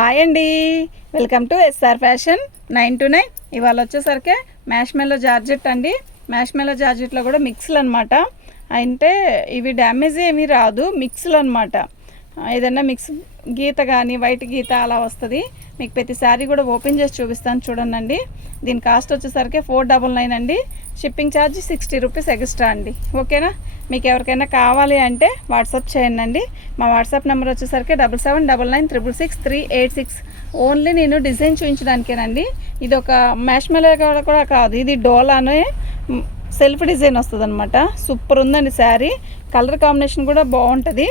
Hi అండి, welcome to SR fashion 929. ఇవాళ వచ్చేసరికి మ్యాష్మెల్లో జార్జెట్ అండి. మ్యాష్మెల్లో జార్జెట్లో కూడా మిక్స్లు అనమాట. అంటే ఇవి డ్యామేజ్ ఏమీ రాదు, మిక్స్లు అనమాట. ఏదైనా మిక్స్ గీత కానీ వైట్ గీత అలా వస్తుంది. మీకు ప్రతి శారీ కూడా ఓపెన్ చేసి చూపిస్తాను చూడండి. దీని కాస్ట్ వచ్చేసరికి 499 అండి. షిప్పింగ్ ఛార్జ్ 60 రూపీస్ ఎక్స్ట్రా అండి. ఓకేనా? మీకు ఎవరికైనా కావాలి అంటే వాట్సాప్ చేయండి. మా వాట్సాప్ నెంబర్ వచ్చేసరికి 7799666386. ఓన్లీ నేను డిజైన్ చూపించడానికేనండి. ఇది ఒక మ్యాష్మెలో కూడా కాదు, ఇది డోలానే సెల్ఫ్ డిజైన్ వస్తుంది అనమాట. సూపర్ ఉందండి శారీ. కలర్ కాంబినేషన్ కూడా బాగుంటుంది.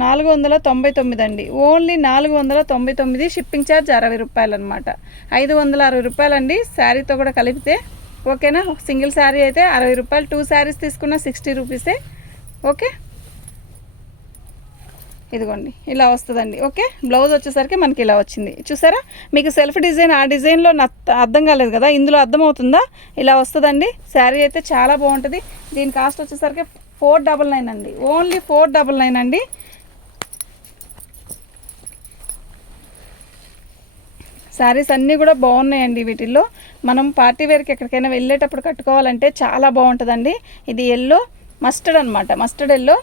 499 అండి. ఓన్లీ 499. షిప్పింగ్ ఛార్జ్ 60 రూపాయలు అనమాట. 560 రూపాయలు అండి శారీతో కూడా కలిపితే. ఓకేనా? సింగిల్ శారీ అయితే 60 రూపాయలు, 2 శారీస్ తీసుకున్న 60 రూపీసే. ఓకే, ఇదిగోండి ఇలా వస్తుందండి. ఓకే, బ్లౌజ్ వచ్చేసరికి మనకి ఇలా వచ్చింది చూసారా. మీకు సెల్ఫ్ డిజైన్ ఆ డిజైన్లో అర్థం కాలేదు కదా, ఇందులో అర్థమవుతుందా? ఇలా వస్తుందండి. శారీ అయితే చాలా బాగుంటుంది. దీని కాస్ట్ వచ్చేసరికి 499 అండి. ఓన్లీ 499 అండి. శారీస్ అన్నీ కూడా బాగున్నాయండి. వీటిల్లో మనం పార్టీ వేర్కి ఎక్కడికైనా వెళ్ళేటప్పుడు కట్టుకోవాలంటే చాలా బాగుంటుందండి. ఇది ఎల్లో మస్టర్డ్ అనమాట. Mustard yellow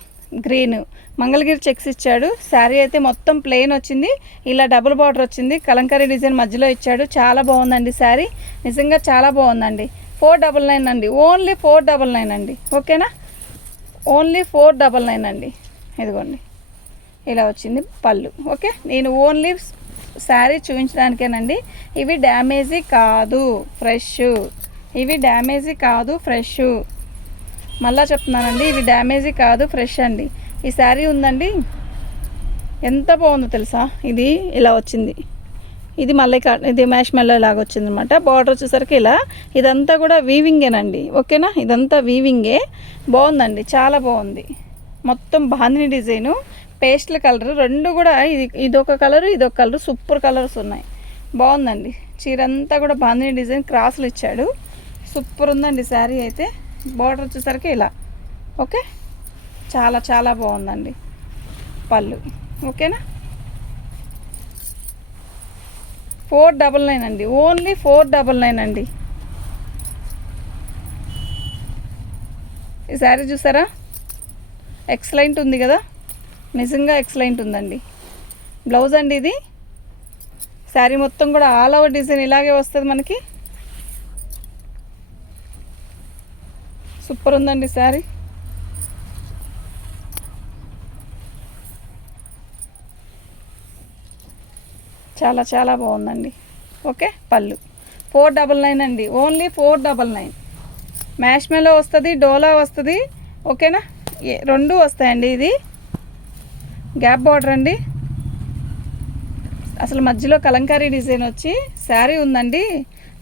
green Mangalagiri checks ఇచ్చాడు. శారీ అయితే మొత్తం ప్లెయిన్ వచ్చింది. ఇలా డబుల్ బార్డర్ వచ్చింది. కలంకారీ డిజైన్ మధ్యలో ఇచ్చాడు. చాలా బాగుందండి శారీ, నిజంగా చాలా బాగుందండి. 499 అండి. ఓన్లీ 499 అండి. ఓకేనా? ఓన్లీ 499 అండి. ఇదిగోండి ఇలా వచ్చింది పళ్ళు. ఓకే, నేను ఓన్లీ శారీ చూపించడానికేనండి. ఇవి డ్యామేజీ కాదు, ఫ్రెష్. ఇవి డ్యామేజీ కాదు, ఫ్రెష్. మళ్ళా చెప్తున్నానండి, ఇవి డ్యామేజీ కాదు, ఫ్రెష్ అండి. ఈ శారీ ఉందండి, ఎంత బాగుందో తెలుసా. ఇది ఇలా వచ్చింది. ఇది మళ్ళీ ఇది మ్యాష్మెల్లో లాగా వచ్చింది అనమాట. బార్డర్ వచ్చేసరికి ఇలా. ఇదంతా కూడా వీవింగేనండి. ఓకేనా? ఇదంతా వీవింగే. బాగుందండి, చాలా బాగుంది. మొత్తం బాందిని డిజైను, పేస్టల్ కలర్ రెండు కూడా. ఇదొక కలరు, ఇదొక కలరు. సూపర్ కలర్స్ ఉన్నాయి. బాగుందండి. చీర అంతా కూడా బాందిని డిజైన్ క్రాసులు ఇచ్చాడు. సూపర్ ఉందండి శారీ అయితే. బార్డర్ వచ్చేసరికి ఇలా. ఓకే, చాలా చాలా బాగుందండి పళ్ళు. ఓకేనా? 499 అండి. ఓన్లీ 499 అండి. ఈ శారీ చూసారా, ఎక్సలెంట్ ఉంది కదా, నిజంగా ఎక్సలెంట్ ఉందండి. బ్లౌజ్ అండి ఇది. శారీ మొత్తం కూడా ఆల్ ఓవర్ డిజైన్ ఇలాగే వస్తుంది మనకి. సూపర్ ఉందండి శారీ. చాలా చాలా బాగుందండి. ఓకే, పళ్ళు 499 అండి. ఓన్లీ 499. మ్యాష్మెలో వస్తుంది, డోలా వస్తుంది. ఓకేనా? రెండు వస్తాయండి. ఇది గ్యాప్ బార్డర్ అండి. అసలు మధ్యలో కలంకారీ డిజైన్ వచ్చి శారీ ఉందండి.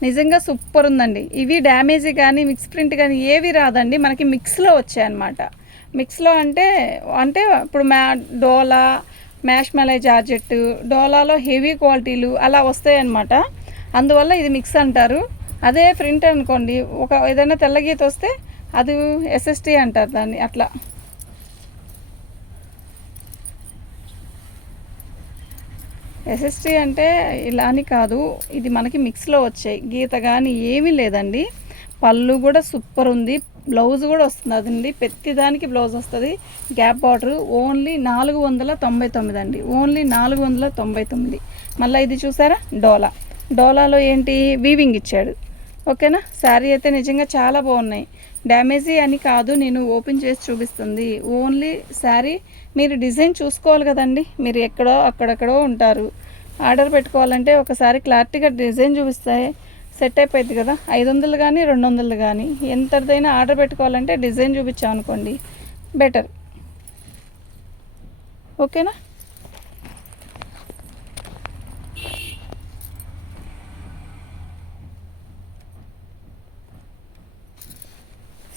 నిజంగా సూపర్ ఉందండి. ఇవి డ్యామేజీ కానీ మిక్స్ ప్రింట్ కానీ ఏవి రాదండి. మనకి మిక్స్లో వచ్చాయన్నమాట. మిక్స్లో అంటే ఇప్పుడు డోలా, మ్యాష్మెలో జార్జెట్, డోలాలో హెవీ క్వాలిటీలు అలా వస్తాయన్నమాట. అందువల్ల ఇది మిక్స్ అంటారు. అదే ప్రింట్ అనుకోండి, ఒక ఏదైనా తెల్ల గీత వస్తే అది ఎస్ఎస్టీ అంటారు దాన్ని. అట్లా ఎస్ఎస్టీ అంటే ఇలా అని కాదు, ఇది మనకి మిక్స్లో వచ్చాయి. గీత కానీ ఏమీ లేదండి. పళ్ళు కూడా సూపర్ ఉంది. బ్లౌజ్ కూడా వస్తుంది అదండి. ప్రతిదానికి బ్లౌజ్ వస్తుంది. Gap border. ఓన్లీ 499 అండి. ఓన్లీ 499. మళ్ళీ ఇది చూసారా, డోలాలో ఏంటి వీవింగ్ ఇచ్చాడు. ఓకేనా? శారీ అయితే నిజంగా చాలా బాగున్నాయి. డ్యామేజీ అని కాదు, నేను ఓపెన్ చేసి చూపిస్తుంది. ఓన్లీ శారీ మీరు డిజైన్ చూసుకోవాలి కదండి. మీరు ఎక్కడో అక్కడెక్కడో ఉంటారు. ఆర్డర్ పెట్టుకోవాలంటే ఒకసారి క్లారిటీగా డిజైన్ చూపిస్తే సెట్ అయిపోయింది కదా. 500 కానీ 200 కానీ ఎంతదైనా ఆర్డర్ పెట్టుకోవాలంటే డిజైన్ చూపించామనుకోండి బెటర్. ఓకేనా?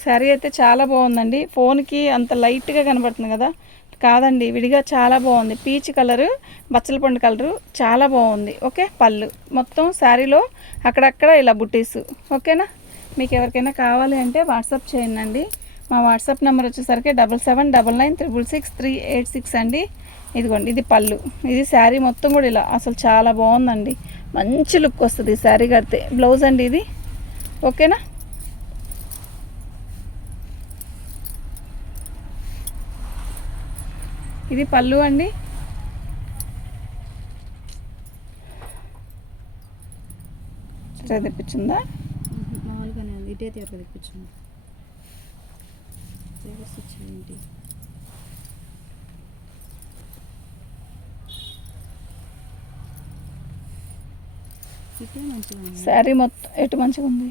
శారీ అయితే చాలా బాగుందండి. ఫోన్కి అంత లైట్గా కనబడుతుంది కదా, కాదండి, విడిగా చాలా బాగుంది. పీచ్ కలరు, బచ్చల పండు కలరు, చాలా బాగుంది. ఓకే, పళ్ళు మొత్తం శారీలో అక్కడక్కడ ఇలా బుట్టీసు. ఓకేనా? మీకు ఎవరికైనా కావాలి అంటే వాట్సాప్ చేయండి. మా వాట్సాప్ నెంబర్ వచ్చేసరికి 7799666386 అండి. ఇదిగోండి, ఇది పళ్ళు. ఇది శారీ మొత్తం కూడా ఇలా అసలు చాలా బాగుందండి. మంచి లుక్ వస్తుంది ఈ శారీ కడితే. బ్లౌజ్ అండి ఇది. ఓకేనా? ఇది పళ్ళు అండి. ఇట్లా తెప్పించిందా? మామూలుగానే ఇటే తీరు తెప్పించింది. ఏంటి ఇటే మంచిగా ఉంది. శారీ మొత్తం ఎటు మంచిగా ఉంది?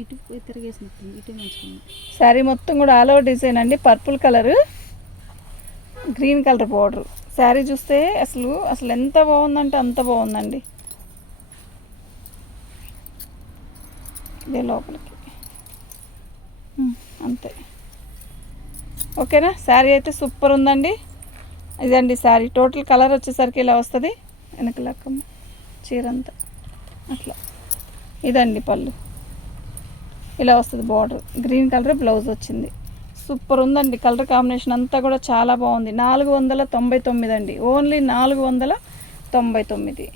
ఇటు తిరిగేసినట్టు ఇటే మంచిగా ఉంది. శారీ మొత్తం కూడా ఆల్ ఓవర్ డిజైన్ అండి. Purple colour, green colour border. Sari చూస్తే అసలు అసలు ఎంత బాగుందంటే అంత బాగుందండి. ఇదే లోపలికి అంతే. ఓకేనా? శారీ అయితే సూపర్ ఉందండి. ఇదండి శారీ. టోటల్ కలర్ వచ్చేసరికి ఇలా వస్తుంది. వెనకలక్కమ్మ చీర అంతా అట్లా. ఇదండి పళ్ళు, ఇలా వస్తుంది బార్డర్. గ్రీన్ కలర్ బ్లౌజ్ వచ్చింది. సూపర్ ఉందండి. కలర్ కాంబినేషన్ అంతా కూడా చాలా బాగుంది. 499 అండి. ఓన్లీ 499.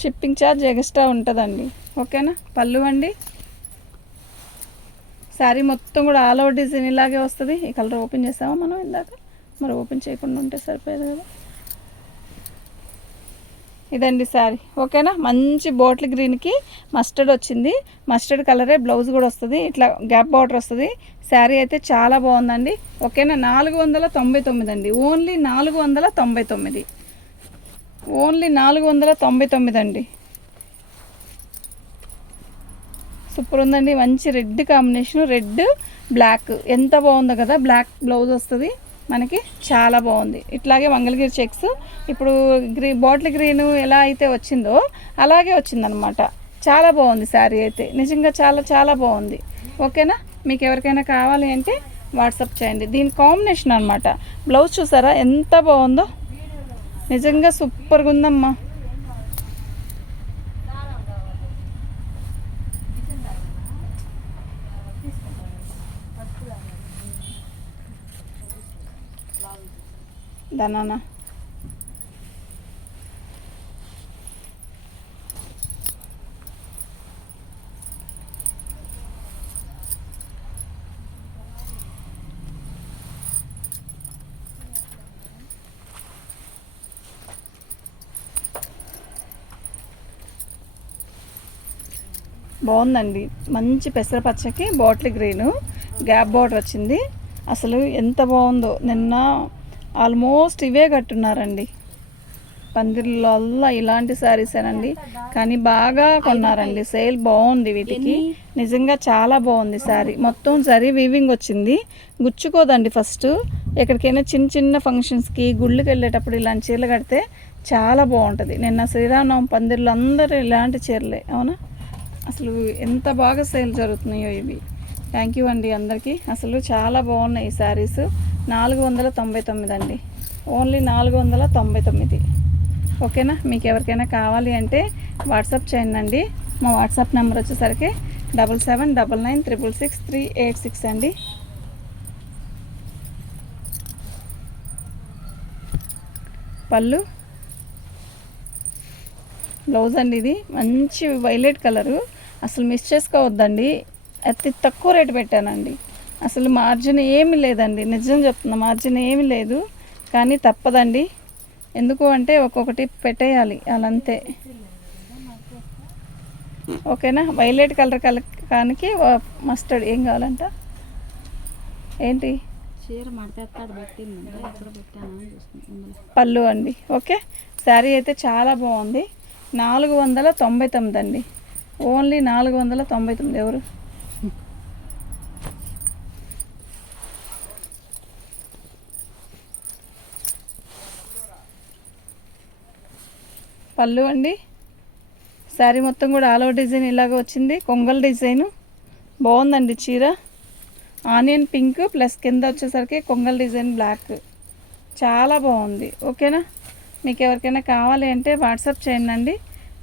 షిప్పింగ్ ఛార్జ్ ఎక్స్ట్రా ఉంటుందండి. ఓకేనా? పళ్ళు అండి. శారీ మొత్తం కూడా ఆల్ ఓవర్ డిజైన్ ఇలాగే వస్తుంది. ఈ కలర్ ఓపెన్ చేసామా మనం ఇందాక? మరి ఓపెన్ చేయకుండా ఉంటే సరిపోయేది కదా. ఇదండి శారీ. ఓకేనా? మంచి బాటిల్ గ్రీన్కి మస్టర్డ్ వచ్చింది. మస్టర్డ్ కలరే బ్లౌజ్ కూడా వస్తుంది. ఇట్లా గ్యాప్ బార్డర్ వస్తుంది. శారీ అయితే చాలా బాగుందండి. ఓకేనా? 499 అండి. ఓన్లీ 499. ఓన్లీ 499 అండి. సూపర్ ఉందండి. మంచి రెడ్ కాంబినేషన్, రెడ్ బ్లాక్ ఎంత బాగుందో కదా. బ్లాక్ బ్లౌజ్ వస్తుంది మనకి. చాలా బాగుంది. ఇట్లాగే మంగళగిరి చెక్స్. ఇప్పుడు బాటిల్ గ్రీన్ ఎలా అయితే వచ్చిందో అలాగే వచ్చిందనమాట. చాలా బాగుంది శారీ అయితే. నిజంగా చాలా చాలా బాగుంది. ఓకేనా? మీకు ఎవరికైనా కావాలి అంటే వాట్సాప్ చేయండి. దీని కాంబినేషన్ అనమాట. బ్లౌజ్ చూసారా ఎంత బాగుందో. నిజంగా సూపర్గా ఉందమ్మా. దానా బాగుందండి. మంచి పెసరపచ్చకి బాటిల్ గ్రీను గ్యాప్ బార్డర్ వచ్చింది. అసలు ఎంత బాగుందో. నిన్న ఆల్మోస్ట్ ఇవే కట్టున్నారండి పందిర్లల్లా. ఇలాంటి శారీసేనండి, కానీ బాగా కొన్నారండి. సేల్ బాగుంది వీటికి. నిజంగా చాలా బాగుంది శారీ. మొత్తం జరీ వీవింగ్ వచ్చింది. గుచ్చుకోదండి. ఫస్ట్ ఎక్కడికైనా చిన్న చిన్న ఫంక్షన్స్కి, గుళ్ళకి వెళ్ళేటప్పుడు ఇలాంటి చీరలు కడితే చాలా బాగుంటుంది. నిన్న శ్రీరామనవమి పందిర్లు అందరూ ఇలాంటి చీరలే. అవునా? అసలు ఎంత బాగా సేల్ జరుగుతున్నాయో ఇవి. థ్యాంక్ యూ అండి అందరికీ. అసలు చాలా బాగున్నాయి ఈ శారీస్. 499 అండి. ఓన్లీ 499. ఓకేనా? మీకు ఎవరికైనా కావాలి అంటే వాట్సాప్ చేయండి. మా వాట్సాప్ నెంబర్ వచ్చేసరికి 7799966386 అండి. పళ్ళు, బ్లౌజ్ అండి. ఇది మంచి వైలెట్ కలరు. అసలు మిస్ చేసుకోవద్దండి. అతి తక్కువ రేటు పెట్టానండి. అసలు మార్జిన్ ఏమీ లేదండి. నిజం చెప్తున్నా, మార్జిన్ ఏమీ లేదు. కానీ తప్పదండి. ఎందుకు అంటే ఒక్కొక్కటి పెట్టేయాలి అలాంతే. ఓకేనా? వైలెట్ కలర్ కానికి మస్టర్డ్ ఏం కావాలంట ఏంటి? పళ్ళు అండి. ఓకే. శారీ అయితే చాలా బాగుంది. 499 అండి. ఓన్లీ 499. ఎవరు? పళ్ళు అండి. శారీ మొత్తం కూడా ఆల్ ఓవర్ డిజైన్ ఇలాగ వచ్చింది. కొంగల్ డిజైను బాగుందండి చీర. ఆనియన్ పింక్ ప్లస్ కింద వచ్చేసరికి కొంగల్ డిజైన్ బ్లాక్. చాలా బాగుంది. ఓకేనా? మీకు ఎవరికైనా కావాలి అంటే వాట్సాప్ చేయండి.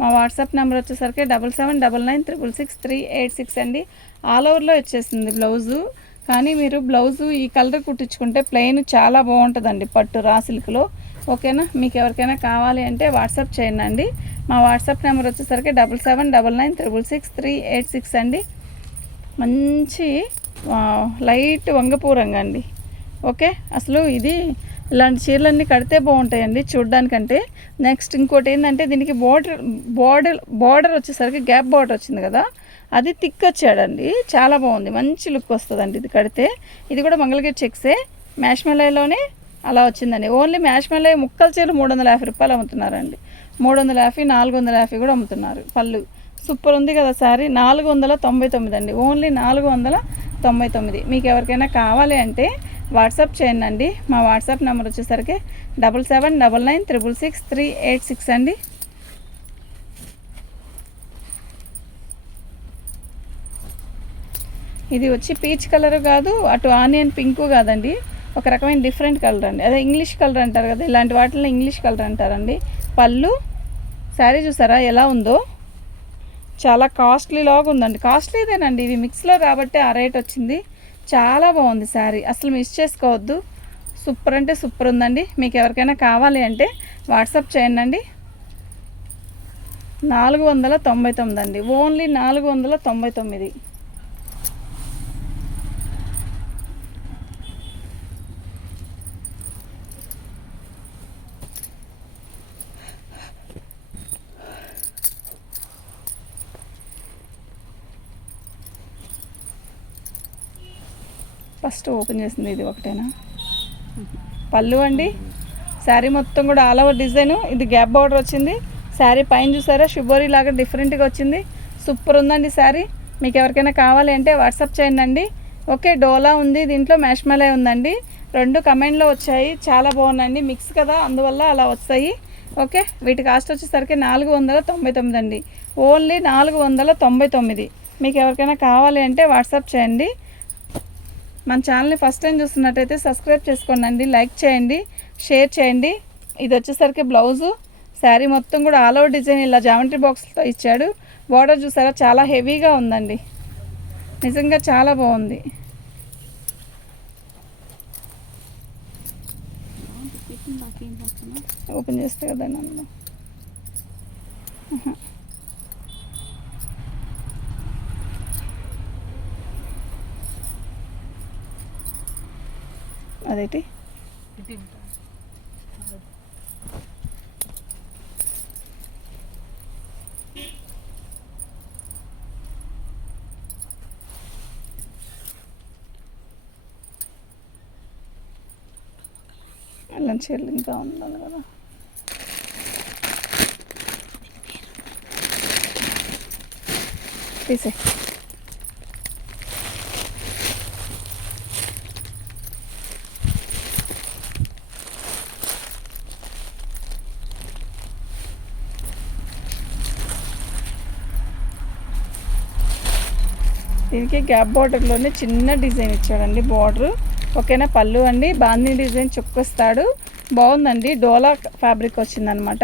మా వాట్సాప్ నెంబర్ వచ్చేసరికి 7799966386 అండి. ఆల్ ఓవర్లో వచ్చేసింది బ్లౌజు. కానీ మీరు బ్లౌజు ఈ కలర్ కుట్టించుకుంటే ప్లెయిన్ చాలా బాగుంటుందండి పట్టు రా సిల్క్లో. ఓకేనా, మీకు ఎవరికైనా కావాలి అంటే వాట్సాప్ చేయండి అండి. మా వాట్సాప్ నెంబర్ వచ్చేసరికి 7799966386 అండి. మంచి లైట్ వంగపూ రంగు అండి. ఓకే, అసలు ఇది ఇలాంటి చీరలన్నీ కడితే బాగుంటాయండి చూడ్డానికంటే. నెక్స్ట్ ఇంకోటి ఏంటంటే దీనికి బార్డర్ వచ్చేసరికి గ్యాప్ బార్డర్ వచ్చింది కదా, అది థిక్ వచ్చాడండి. చాలా బాగుంది, మంచి లుక్ వస్తుందండి ఇది కడితే. ఇది కూడా మంగళగిరి చెక్సే, మ్యాష్ మలైలోనే అలా వచ్చిందండి. ఓన్లీ మ్యాష్ మలై ముక్కల చీరలు 350 రూపాయలు అమ్ముతున్నారండి. 350, 450 కూడా అమ్ముతున్నారు. పళ్ళు సూపర్ ఉంది కదా శారీ. 499 అండి, ఓన్లీ 499. మీకు ఎవరికైనా కావాలి అంటే వాట్సాప్ చేయండి అండి. మా వాట్సాప్ నెంబర్ వచ్చేసరికి 7799966386 అండి. ఇది వచ్చి పీచ్ కలర్ కాదు, అటు ఆనియన్ పింకు కాదండి, ఒక రకమైన డిఫరెంట్ కలర్ అండి. అదే ఇంగ్లీష్ కలర్ అంటారు కదా, ఇలాంటి వాటిలో ఇంగ్లీష్ కలర్ అంటారండి. పళ్ళు శారీ చూసారా ఎలా ఉందో, చాలా కాస్ట్లీ లాగా ఉందండి. కాస్ట్లీదేనండి, ఇవి మిక్స్లో కాబట్టి ఆ రేట్ వచ్చింది. చాలా బాగుంది శారీ, అసలు మిస్ చేసుకోవద్దు. సూపర్ అంటే సూపర్ ఉందండి. మీకు ఎవరికైనా కావాలి అంటే వాట్సాప్ చేయండి అండి. 499 అండి, ఓన్లీ 499. ఫస్ట్ ఓపెన్ చేసింది ఇది ఒకటేనా. పళ్ళు అండి, శారీ మొత్తం కూడా ఆల్ ఓవర్ డిజైను. ఇది గ్యాప్ బార్డర్ వచ్చింది. శారీ పైన చూసారా షుబోరీ లాగా డిఫరెంట్గా వచ్చింది. సూపర్ ఉందండి శారీ. మీకు ఎవరికైనా కావాలి అంటే వాట్సాప్ చేయండి అండి. ఓకే, డోలా ఉంది, దీంట్లో మ్యాష్ మలై ఉందండి. 2 కమెంట్లో వచ్చాయి, చాలా బాగున్నాయండి. మిక్స్ కదా అందువల్ల అలా వస్తాయి. ఓకే, వీటి కాస్ట్ వచ్చేసరికి 499 అండి, ఓన్లీ 499. మీకు ఎవరికైనా కావాలి అంటే వాట్సాప్ చేయండి. మన ఛానల్ని ఫస్ట్ టైం చూస్తున్నట్టయితే సబ్స్క్రైబ్ చేసుకోండి అండి, లైక్ చేయండి, షేర్ చేయండి. ఇది వచ్చేసరికి బ్లౌజు. శారీ మొత్తం కూడా ఆల్ ఓవర్ డిజైన్ ఇలా జామెట్రీ బాక్స్తో ఇచ్చాడు. బార్డర్ చూసారా చాలా హెవీగా ఉందండి, నిజంగా చాలా బాగుంది. ఓపెన్ చేస్తే కదా నన్ను. అదేంటి అలా చీరలు ఇంకా ఉండాలి కదా. తీసే దీనికి గ్యాప్ బార్డర్లోనే చిన్న డిజైన్ ఇచ్చాడండి బార్డరు. ఓకేనా, పళ్ళు అండి బాందీ డిజైన్ చుక్కొస్తాడు. బాగుందండి, డోలా ఫ్యాబ్రిక్ వచ్చిందనమాట.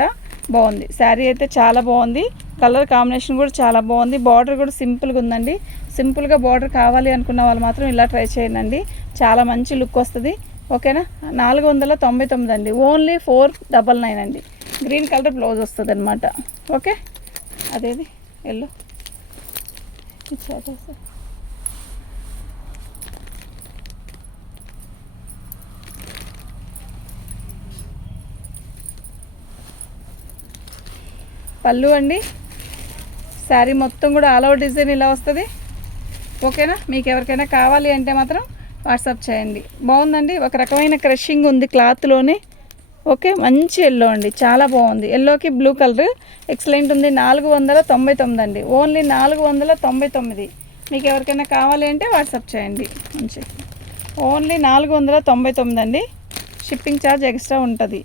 బాగుంది శారీ అయితే చాలా బాగుంది. కలర్ కాంబినేషన్ కూడా చాలా బాగుంది. బార్డర్ కూడా సింపుల్గా ఉందండి. సింపుల్గా బార్డర్ కావాలి అనుకున్న వాళ్ళు మాత్రం ఇలా ట్రై చేయండి, చాలా మంచి లుక్ వస్తుంది. ఓకేనా, 499 అండి, ఓన్లీ 499 అండి. గ్రీన్ కలర్ బ్లౌజ్ వస్తుంది అనమాట. ఓకే, అదేది ఎల్లో ఇచ్చారు. పళ్ళు అండి, శారీ మొత్తం కూడా ఆల్ ఓవర్ డిజైన్ ఇలా వస్తుంది. ఓకేనా, మీకు ఎవరికైనా కావాలి అంటే మాత్రం వాట్సాప్ చేయండి. బాగుందండి, ఒక రకమైన క్రషింగ్ ఉంది క్లాత్లోనే. ఓకే, మంచి ఎల్లో అండి, చాలా బాగుంది. ఎల్లోకి బ్లూ కలర్ ఎక్సలెంట్ ఉంది. 499 అండి, ఓన్లీ 499. మీకు ఎవరికైనా కావాలి అంటే వాట్సాప్ చేయండి. మంచి ఓన్లీ 499 అండి. షిప్పింగ్ ఛార్జ్ ఎక్స్ట్రా ఉంటుంది.